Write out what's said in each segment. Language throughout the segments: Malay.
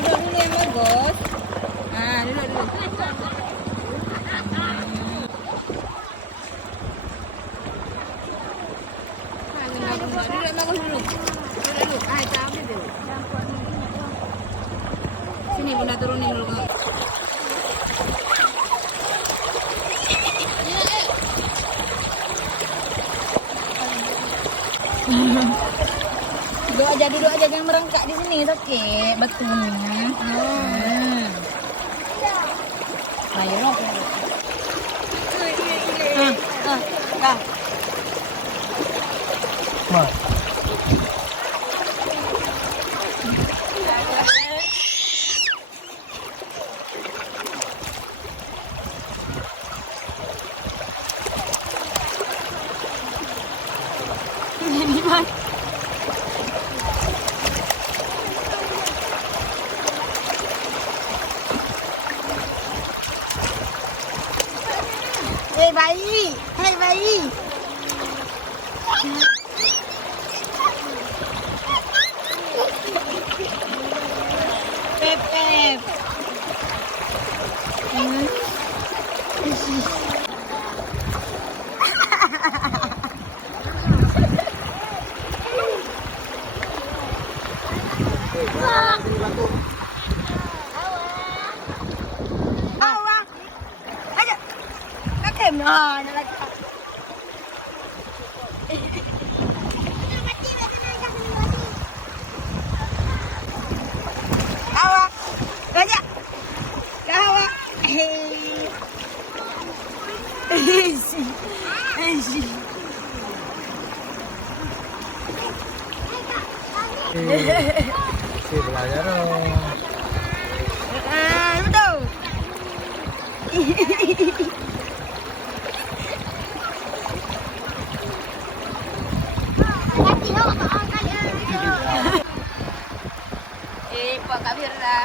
Duduk dulu yang bagus. Ah, duduk dulu. Duduk yang bagus dulu. Duduk dulu. Ah, campur dulu. Sini Bunda turunin dulu. Duduk aja jangan merengkak di sini, oke, batunya. Ayo. Dah. Ini Mas. Hei bayi, hei bayi. Pep, pep. Awak. Ayo. Kakem nah, lagi. Awak. Aja. Awak. Si belajar dong. Betul. Pak Kak Firda.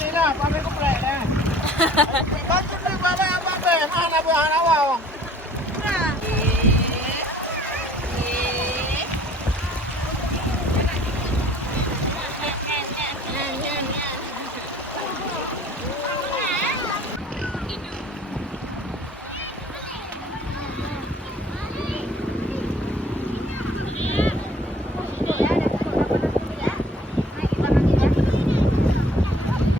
Đi nào, ba mươi có rẻ nè. Con chút đi ba mươi, mana bu,